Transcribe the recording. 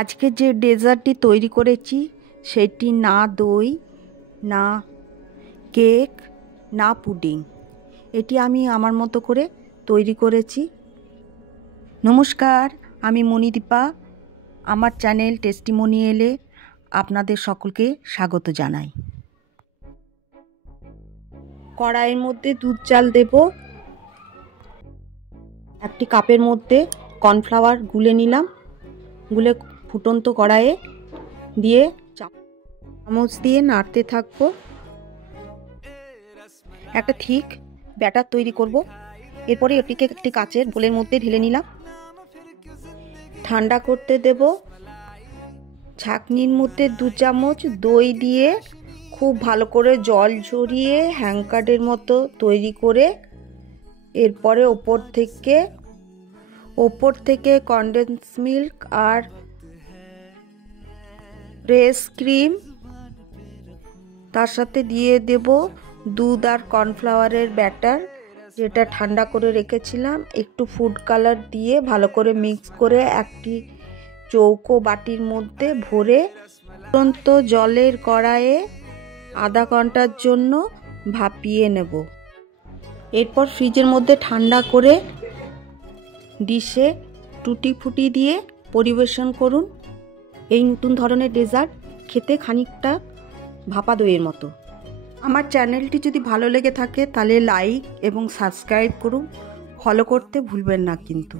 আজকে যে ডেজার্টটি তৈরি করেছি সেটি না দই, না কেক, না পুডিং। এটি আমি আমার মতো করে তৈরি করেছি। নমস্কার, আমি মণিদীপা। আমার চ্যানেল টেস্টিমোনিয়ালে আপনাদের সকলকে স্বাগত জানাই। কড়াইয়ের মধ্যে দুধ চাল দেব। একটি কাপের মধ্যে কর্নফ্লাওয়ার গুলে নিলাম। গুলে ফুটন্ত কড়াইয়ে দিয়ে চামচ দিয়ে নাড়তে থাকবো। একটা ঠিক ব্যাটার তৈরি করব। এরপরে এটিকে একটি কাচের বোলের মধ্যে ঢেলে নিলাম। ঠান্ডা করতে দেব। ছাঁকনির মধ্যে 2 চামচ দই দিয়ে খুব ভালো করে জল ঝরিয়ে হ্যাংকারের মতো তৈরি করে এরপরে ওপর থেকে কনডেন্স মিল্ক আর ফ্রেশ ক্রিম, তার সাথে দিয়ে দেব দুধ আর কর্নফ্লাওয়ারের ব্যাটার যেটা ঠান্ডা করে রেখেছিলাম। একটু ফুড কালার দিয়ে ভালো করে মিক্স করে একটি চৌকো বাটির মধ্যে ভরে ফুটন্ত জলের কড়াইয়ে আধা ঘন্টার জন্য ভাপিয়ে নেব। এরপর ফ্রিজের মধ্যে ঠান্ডা করে ডিশে টুটি ফুটি দিয়ে পরিবেশন করুন। এই নতুন ধরনের ডেজার্ট খেতে খানিকটা ভাপা দইয়ের মতো। আমার চ্যানেলটি যদি ভালো লেগে থাকে তাহলে লাইক এবং সাবস্ক্রাইব করুন। ফলো করতে ভুলবেন না কিন্তু।